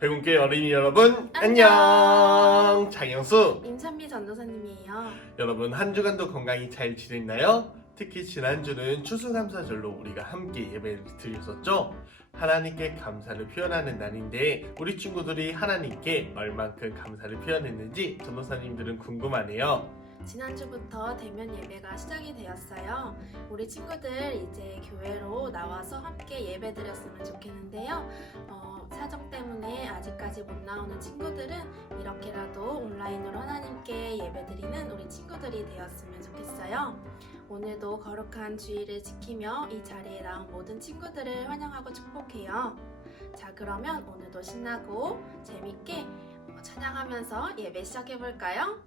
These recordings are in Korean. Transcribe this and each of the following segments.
백운교회 어린이 여러분 안녕. 장영수 임찬미 전도사님이에요. 여러분 한 주간도 건강히 잘 지냈나요? 특히 지난주는 추수감사절로 우리가 함께 예배를 드렸었죠. 하나님께 감사를 표현하는 날인데 우리 친구들이 하나님께 얼만큼 감사를 표현했는지 전도사님들은 궁금하네요. 지난주부터 대면 예배가 시작이 되었어요. 우리 친구들 이제 교회로 나와서 함께 예배 드렸으면 좋겠는데요. 사정 때문에 아직까지 못 나오는 친구들은 이렇게라도 온라인으로 하나님께 예배 드리는 우리 친구들이 되었으면 좋겠어요. 오늘도 거룩한 주의를 지키며 이 자리에 나온 모든 친구들을 환영하고 축복해요. 자, 그러면 오늘도 신나고 재밌게 찬양하면서 예배 시작해볼까요?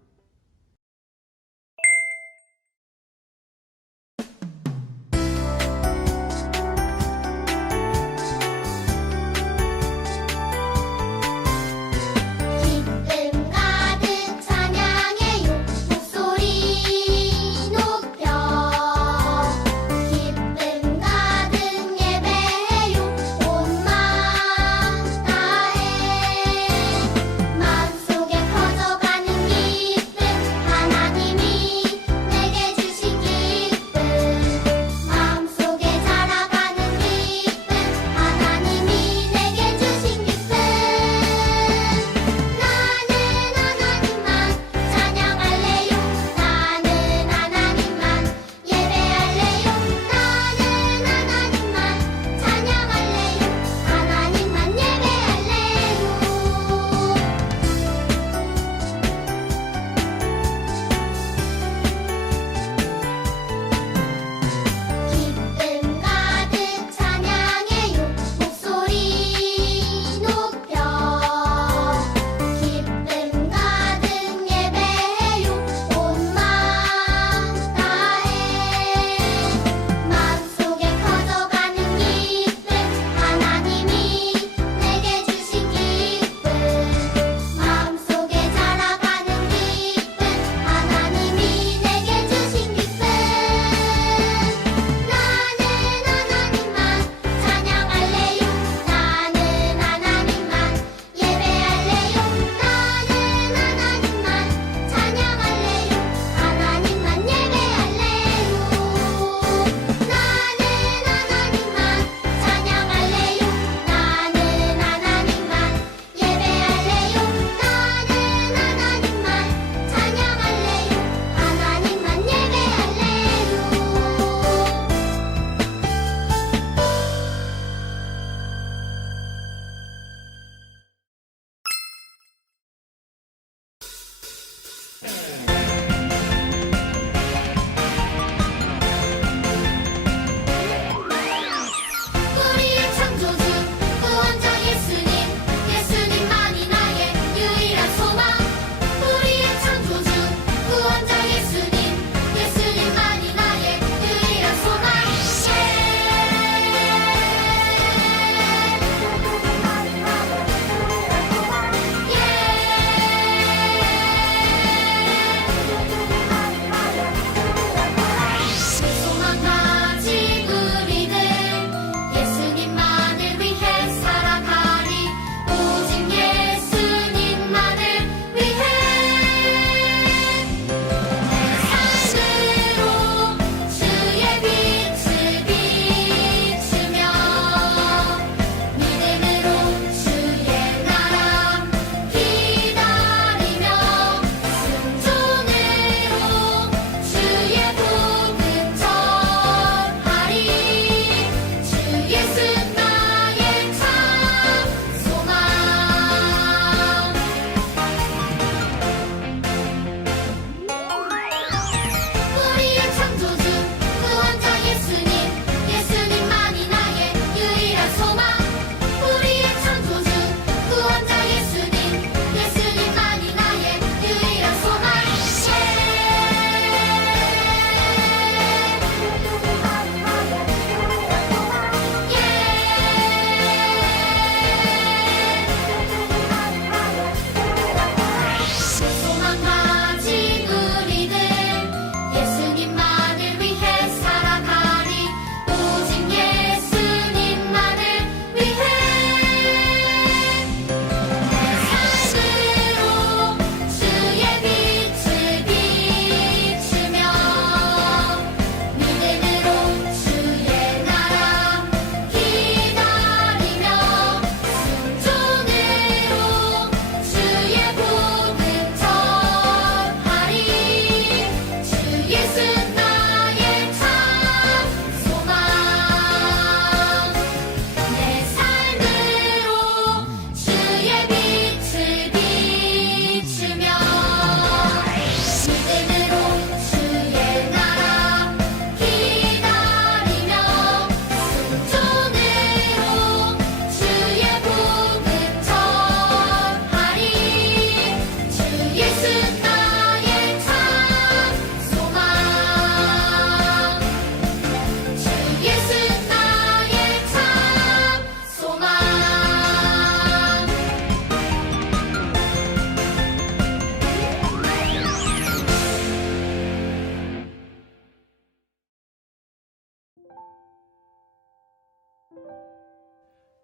마음속에 커져가는 길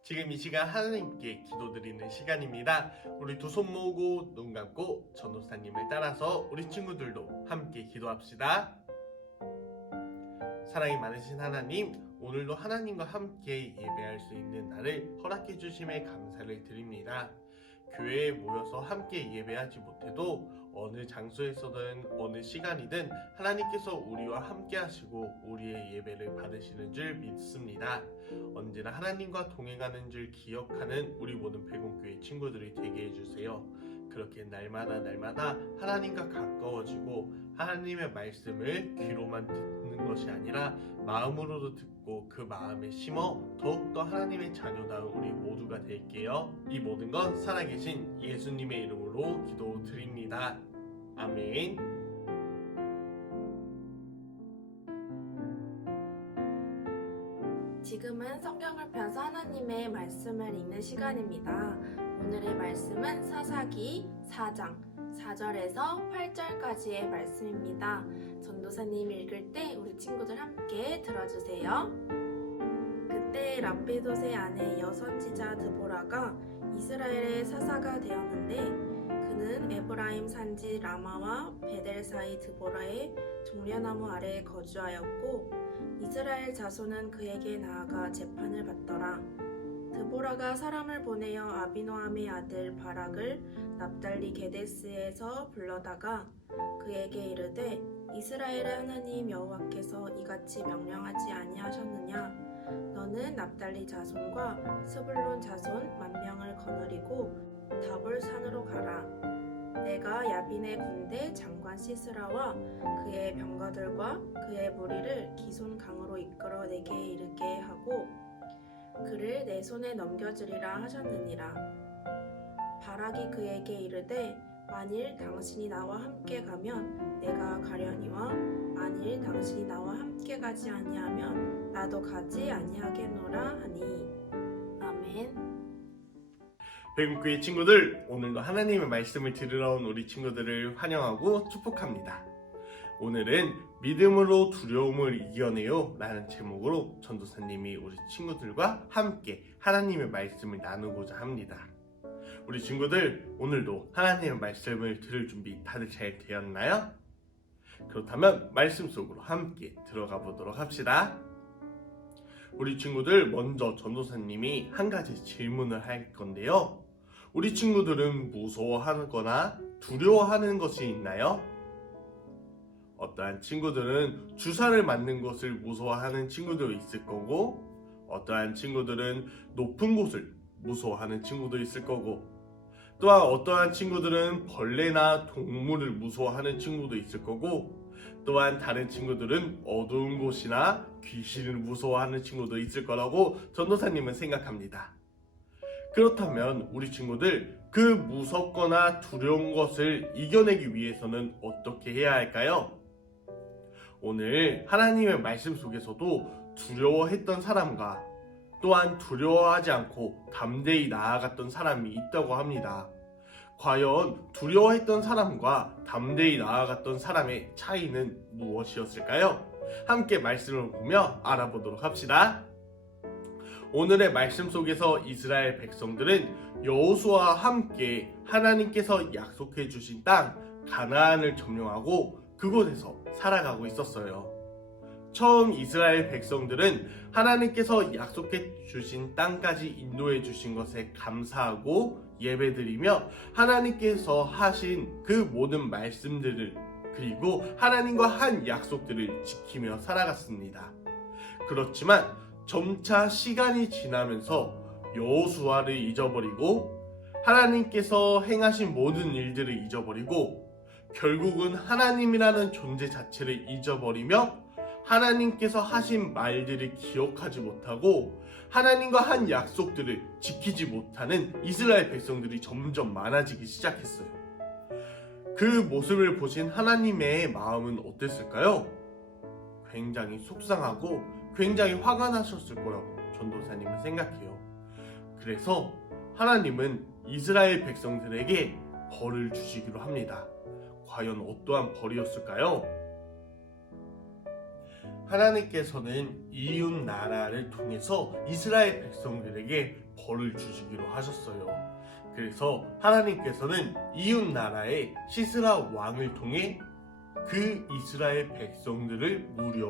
지금 이 시간 하나님께 기도드리는 시간입니다. 우리 두 손 모으고 눈 감고 전도사님을 따라서 우리 친구들도 함께 기도합시다. 사랑이 많으신 하나님, 오늘도 하나님과 함께 예배할 수 있는 날을 허락해 주심에 감사를 드립니다. 교회에 모여서 함께 예배하지 못해도 어느 장소에서든 어느 시간이든 하나님께서 우리와 함께 하시고 우리의 예배를 받으시는 줄 믿습니다. 언제나 하나님과 동행하는 줄 기억하는 우리 모든 백운교회 친구들이 되게 해주세요. 그렇게 날마다 하나님과 가까워지고 하나님의 말씀을 귀로만 듣는 것이 아니라 마음으로도 듣고 그 마음에 심어 더욱더 하나님의 자녀다운 우리 모두가 될게요. 이 모든 건 살아계신 예수님의 이름으로 기도드립니다. 아멘. 지금은 성경을 펴서 하나님의 말씀을 읽는 시간입니다. 오늘의 말씀은 사사기 4장 4절에서 8절까지의 말씀입니다. 전도사님이 읽을 때 우리 친구들 함께 들어주세요. 그때 랍비돗의 아내 여선지자 드보라가 이스라엘의 사사가 되었는데 그는 에브라임 산지 라마와 베델 사이 드보라의 종려나무 아래에 거주하였고 이스라엘 자손은 그에게 나아가 재판을 받더라. 드보라가 사람을 보내어 아비노함의 아들 바락을 납달리 게데스에서 불러다가 그에게 이르되 이스라엘의 하나님 여호와께서 이같이 명령하지 아니하셨느냐? 너는 납달리 자손과 스불론 자손 10,000명을 거느리고 다볼 산으로 가라. 내가 야빈의 군대 장관 시스라와 그의 병거들과 그의 무리를 기손 강으로 이끌어 내게 이르게 하고 그를 내 손에 넘겨주리라 하셨느니라. 바락이 그에게 이르되 만일 당신이 나와 함께 가면 내가 가려니와 만일 당신이 나와 함께 가지 아니하면 나도 가지 아니하겠노라 하니. 아멘. 백운교회 친구들, 오늘도 하나님의 말씀을 들으러 온 우리 친구들을 환영하고 축복합니다. 오늘은 믿음으로 두려움을 이겨내요 라는 제목으로 전도사님이 우리 친구들과 함께 하나님의 말씀을 나누고자 합니다. 우리 친구들, 오늘도 하나님의 말씀을 들을 준비 다들 잘 되었나요? 그렇다면 말씀 속으로 함께 들어가 보도록 합시다. 우리 친구들, 먼저 전도사님이 한 가지 질문을 할 건데요. 우리 친구들은 무서워하거나 두려워하는 것이 있나요? 어떠한 친구들은 주사를 맞는 것을 무서워하는 친구도 있을 거고, 어떠한 친구들은 높은 곳을 무서워하는 친구도 있을 거고, 또한 어떠한 친구들은 벌레나 동물을 무서워하는 친구도 있을 거고, 또한 다른 친구들은 어두운 곳이나 귀신을 무서워하는 친구도 있을 거라고 전도사님은 생각합니다. 그렇다면 우리 친구들, 그 무섭거나 두려운 것을 이겨내기 위해서는 어떻게 해야 할까요? 오늘 하나님의 말씀 속에서도 두려워했던 사람과 또한 두려워하지 않고 담대히 나아갔던 사람이 있다고 합니다. 과연 두려워했던 사람과 담대히 나아갔던 사람의 차이는 무엇이었을까요? 함께 말씀을 보며 알아보도록 합시다. 오늘의 말씀 속에서 이스라엘 백성들은 여호수아와 함께 하나님께서 약속해 주신 땅 가나안을 점령하고 그곳에서 살아가고 있었어요. 처음 이스라엘 백성들은 하나님께서 약속해 주신 땅까지 인도해 주신 것에 감사하고 예배드리며 하나님께서 하신 그 모든 말씀들을 그리고 하나님과 한 약속들을 지키며 살아갔습니다. 그렇지만 점차 시간이 지나면서 여호수아를 잊어버리고 하나님께서 행하신 모든 일들을 잊어버리고 결국은 하나님이라는 존재 자체를 잊어버리며 하나님께서 하신 말들을 기억하지 못하고 하나님과 한 약속들을 지키지 못하는 이스라엘 백성들이 점점 많아지기 시작했어요. 그 모습을 보신 하나님의 마음은 어땠을까요? 굉장히 속상하고 굉장히 화가 나셨을 거라고 전도사님은 생각해요. 그래서 하나님은 이스라엘 백성들에게 벌을 주시기로 합니다. 과연 어떠한 벌이었을까요? 하나님께서는 이웃 나라를 통해서 이스라엘 백성들에게 벌을 주시기로 하셨어요. 그래서 하나님께서는 이웃 나라의 시스라 왕을 통해 그 이스라엘 백성들을 무려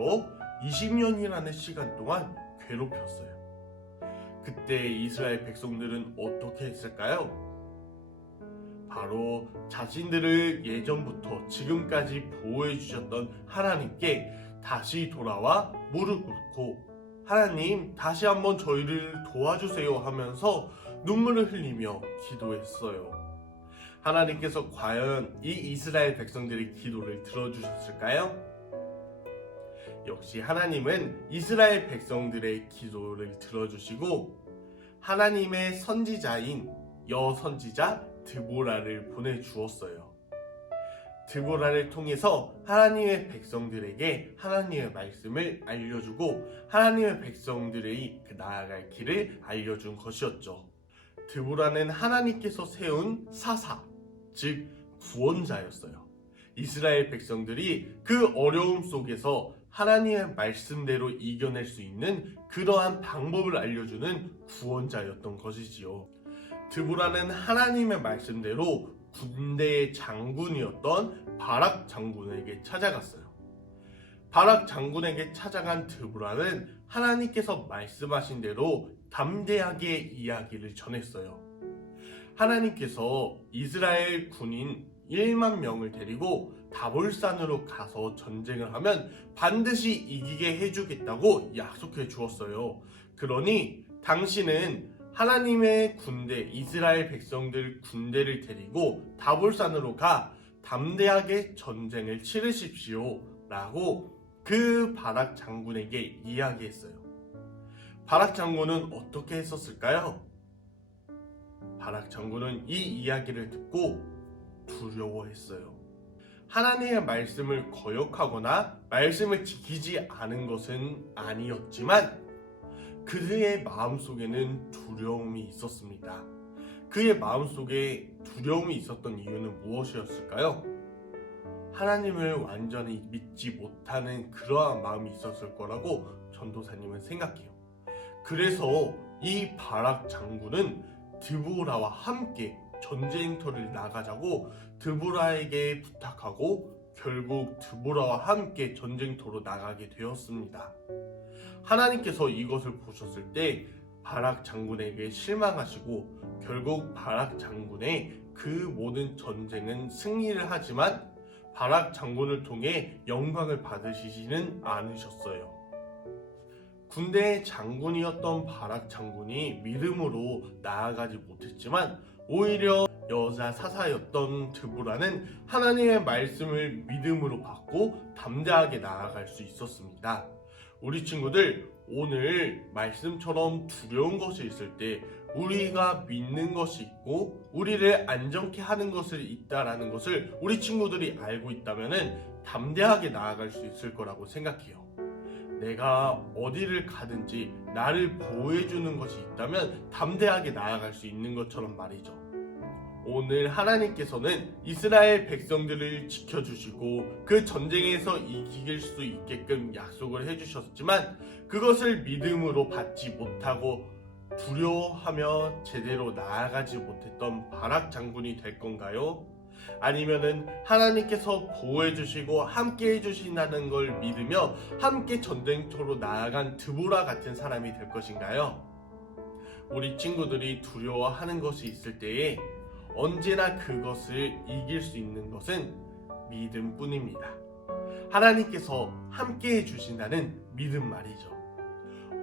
20년이라는 시간 동안 괴롭혔어요. 그때 이스라엘 백성들은 어떻게 했을까요? 바로 자신들을 예전부터 지금까지 보호해 주셨던 하나님께 다시 돌아와 무릎 꿇고 하나님 다시 한번 저희를 도와주세요 하면서 눈물을 흘리며 기도했어요. 하나님께서 과연 이 이스라엘 백성들의 기도를 들어주셨을까요? 역시 하나님은 이스라엘 백성들의 기도를 들어주시고 하나님의 선지자인 여선지자 드보라를 보내주었어요. 드보라를 통해서 하나님의 백성들에게 하나님의 말씀을 알려주고 하나님의 백성들의 그 나아갈 길을 알려준 것이었죠. 드보라는 하나님께서 세운 사사, 즉 구원자였어요. 이스라엘 백성들이 그 어려움 속에서 하나님의 말씀대로 이겨낼 수 있는 그러한 방법을 알려주는 구원자였던 것이지요. 드보라는 하나님의 말씀대로 군대의 장군이었던 바락 장군에게 찾아갔어요. 바락 장군에게 찾아간 드보라는 하나님께서 말씀하신 대로 담대하게 이야기를 전했어요. 하나님께서 이스라엘 군인 1만 명을 데리고 다볼산으로 가서 전쟁을 하면 반드시 이기게 해주겠다고 약속해 주었어요. 그러니 당신은 하나님의 군대, 이스라엘 백성들 군대를 데리고 다볼산으로 가 담대하게 전쟁을 치르십시오 라고 그 바락 장군에게 이야기했어요. 바락 장군은 어떻게 했었을까요? 바락 장군은 이 이야기를 듣고 두려워했어요. 하나님의 말씀을 거역하거나 말씀을 지키지 않은 것은 아니었지만 그의 마음속에는 두려움이 있었습니다. 그의 마음속에 두려움이 있었던 이유는 무엇이었을까요? 하나님을 완전히 믿지 못하는 그러한 마음이 있었을 거라고 전도사님은 생각해요. 그래서 이 바락 장군은 드보라와 함께 전쟁터를 나가자고 드보라에게 부탁하고 결국 드보라와 함께 전쟁터로 나가게 되었습니다. 하나님께서 이것을 보셨을 때 바락 장군에게 실망하시고 결국 바락 장군의 그 모든 전쟁은 승리를 하지만 바락 장군을 통해 영광을 받으시지는 않으셨어요. 군대의 장군이었던 바락 장군이 믿음으로 나아가지 못했지만 오히려 여자 사사였던 드보라는 하나님의 말씀을 믿음으로 받고 담대하게 나아갈 수 있었습니다. 우리 친구들, 오늘 말씀처럼 두려운 것이 있을 때 우리가 믿는 것이 있고 우리를 안정케 하는 것이 있다라는 것을 우리 친구들이 알고 있다면 담대하게 나아갈 수 있을 거라고 생각해요. 내가 어디를 가든지 나를 보호해주는 것이 있다면 담대하게 나아갈 수 있는 것처럼 말이죠. 오늘 하나님께서는 이스라엘 백성들을 지켜주시고 그 전쟁에서 이길 수 있게끔 약속을 해주셨지만 그것을 믿음으로 받지 못하고 두려워하며 제대로 나아가지 못했던 바락 장군이 될 건가요? 아니면은 하나님께서 보호해주시고 함께 해주신다는 걸 믿으며 함께 전쟁터로 나아간 드보라 같은 사람이 될 것인가요? 우리 친구들이 두려워하는 것이 있을 때에 언제나 그것을 이길 수 있는 것은 믿음뿐입니다. 하나님께서 함께 해주신다는 믿음 말이죠.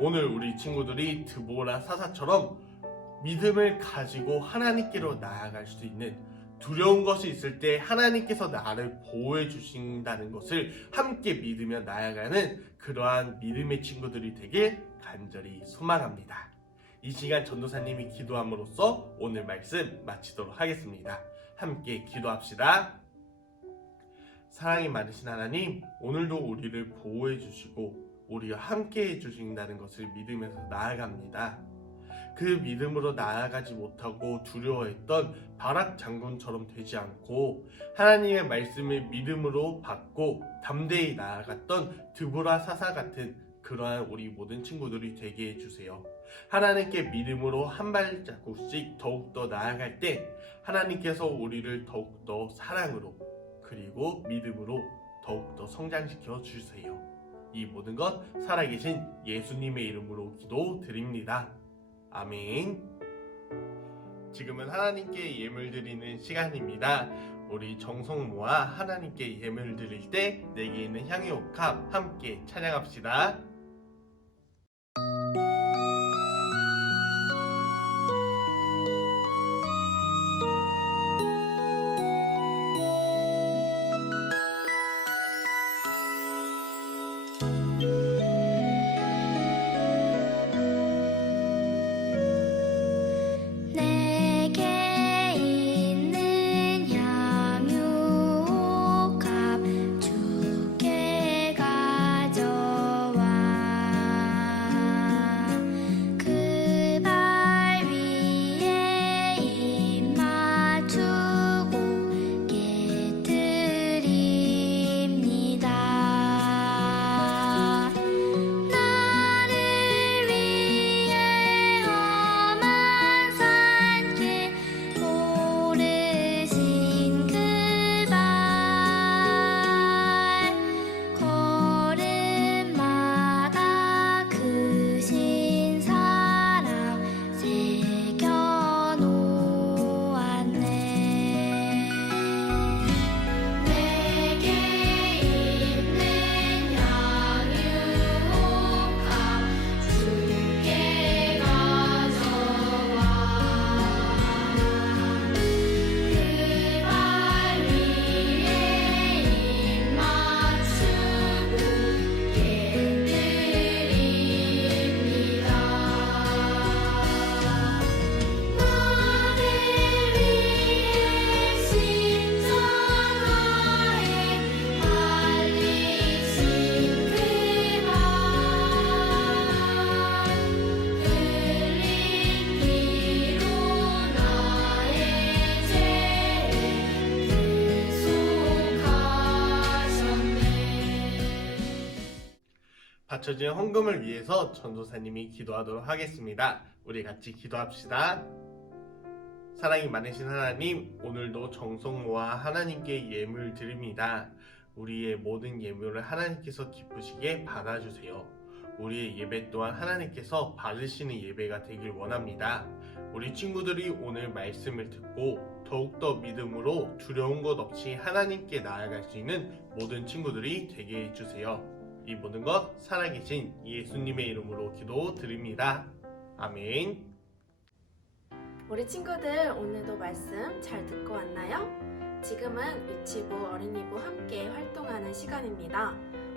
오늘 우리 친구들이 드보라 사사처럼 믿음을 가지고 하나님께로 나아갈 수 있는, 두려운 것이 있을 때 하나님께서 나를 보호해 주신다는 것을 함께 믿으며 나아가는 그러한 믿음의 친구들이 되길 간절히 소망합니다. 이 시간 전도사님이 기도함으로써 오늘 말씀 마치도록 하겠습니다. 함께 기도합시다. 사랑이 많으신 하나님, 오늘도 우리를 보호해 주시고 우리와 함께 해 주신다는 것을 믿으면서 나아갑니다. 그 믿음으로 나아가지 못하고 두려워했던 바락 장군처럼 되지 않고 하나님의 말씀을 믿음으로 받고 담대히 나아갔던 드보라 사사 같은 그러한 우리 모든 친구들이 되게 해주세요. 하나님께 믿음으로 한 발자국씩 더욱더 나아갈 때 하나님께서 우리를 더욱더 사랑으로 그리고 믿음으로 더욱더 성장시켜 주세요. 이 모든 것 살아계신 예수님의 이름으로 기도드립니다. 아멘. 지금은 하나님께 예물 드리는 시간입니다. 우리 정성모와 하나님께 예물 드릴 때 내게 있는 향유 옥합 함께 찬양합시다. 바쳐진 헌금을 위해서 전도사님이 기도하도록 하겠습니다. 우리 같이 기도합시다. 사랑이 많으신 하나님, 오늘도 정성모아 하나님께 예물 드립니다. 우리의 모든 예물을 하나님께서 기쁘시게 받아주세요. 우리의 예배 또한 하나님께서 받으시는 예배가 되길 원합니다. 우리 친구들이 오늘 말씀을 듣고 더욱더 믿음으로 두려운 것 없이 하나님께 나아갈 수 있는 모든 친구들이 되게 해주세요. 이 모든 것 살아계신 예수님의 이름으로 기도드립니다. 아멘. 우리 친구들 오늘도 말씀 잘 듣고 왔나요? 지금은 유치부 어린이부 함께 활동하는 시간입니다.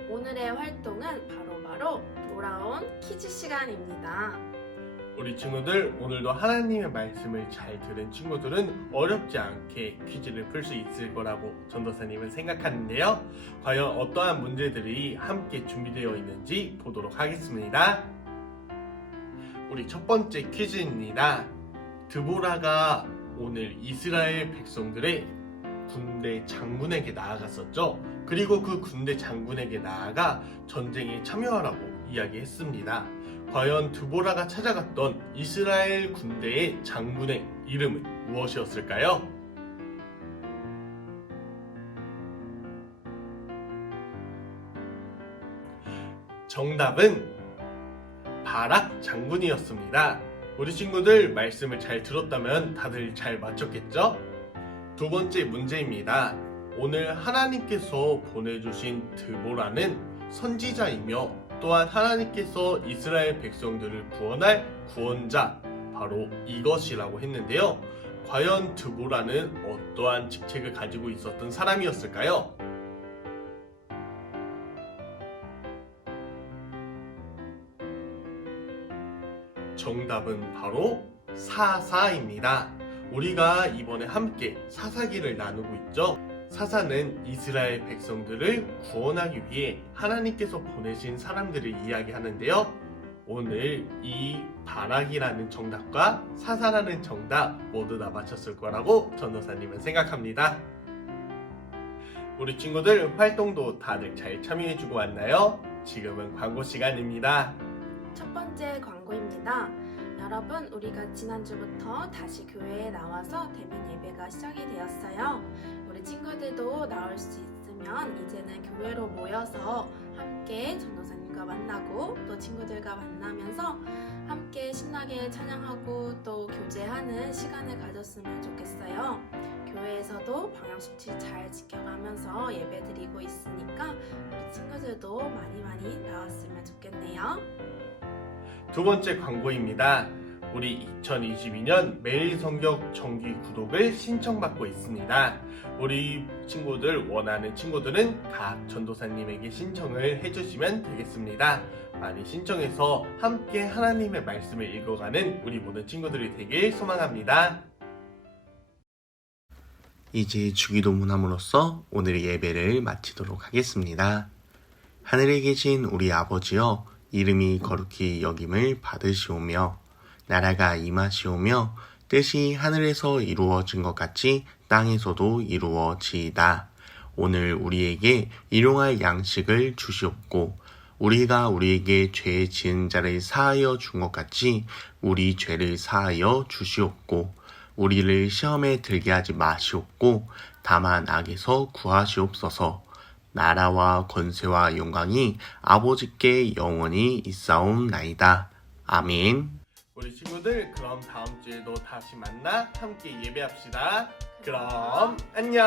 오늘의 활동은 바로 돌아온 퀴즈 시간입니다. 우리 친구들 오늘도 하나님의 말씀을 잘 들은 친구들은 어렵지 않게 퀴즈를 풀 수 있을 거라고 전도사님은 생각하는데요. 과연 어떠한 문제들이 함께 준비되어 있는지 보도록 하겠습니다. 우리 첫 번째 퀴즈입니다. 드보라가 오늘 이스라엘 백성들의 군대 장군에게 나아갔었죠. 그리고 그 군대 장군에게 나아가 전쟁에 참여하라고 이야기했습니다. 과연 드보라가 찾아갔던 이스라엘 군대의 장군의 이름은 무엇이었을까요? 정답은 바락 장군이었습니다. 우리 친구들 말씀을 잘 들었다면 다들 잘 맞췄겠죠? 두 번째 문제입니다. 오늘 하나님께서 보내주신 드보라는 선지자이며 또한 하나님께서 이스라엘 백성들을 구원할 구원자, 바로 이것이라고 했는데요. 과연 드보라는 어떠한 직책을 가지고 있었던 사람이었을까요? 정답은 바로 사사입니다. 우리가 이번에 함께 사사기를 나누고 있죠. 사사는 이스라엘 백성들을 구원하기 위해 하나님께서 보내신 사람들을 이야기하는데요. 오늘 이 반항이라는 정답과 사사라는 정답 모두 다 맞췄을 거라고 전도사님은 생각합니다. 우리 친구들 활동도 다들 잘 참여해주고 왔나요? 지금은 광고 시간입니다. 첫 번째 광고입니다. 여러분, 우리가 지난주부터 다시 교회에 나와서 대면 예배가 시작이 되었어요. 우리 친구들도 나올 수 있으면 이제는 교회로 모여서 함께 전도사님과 만나고 또 친구들과 만나면서 함께 신나게 찬양하고 또 교제하는 시간을 가졌으면 좋겠어요. 교회에서도 방역수칙 잘 지켜가면서 예배드리고 있으니까 우리 친구들도 많이 나왔으면 좋겠네요. 두 번째 광고입니다. 우리 2022년 매일 성경 정기 구독을 신청받고 있습니다. 우리 친구들 원하는 친구들은 각 전도사님에게 신청을 해주시면 되겠습니다. 많이 신청해서 함께 하나님의 말씀을 읽어가는 우리 모든 친구들이 되길 소망합니다. 이제 주기도문 함으로써 오늘의 예배를 마치도록 하겠습니다. 하늘에 계신 우리 아버지여, 이름이 거룩히 여김을 받으시오며 나라가 임하시오며 뜻이 하늘에서 이루어진 것 같이 땅에서도 이루어지이다. 오늘 우리에게 일용할 양식을 주시옵고 우리가 우리에게 죄 지은 자를 사하여 준 것 같이 우리 죄를 사하여 주시옵고 우리를 시험에 들게 하지 마시옵고 다만 악에서 구하시옵소서. 나라와 권세와 영광이 아버지께 영원히 있사옵나이다. 아멘. 우리 친구들, 그럼 다음 주에도 다시 만나 함께 예배합시다. 그럼 안녕.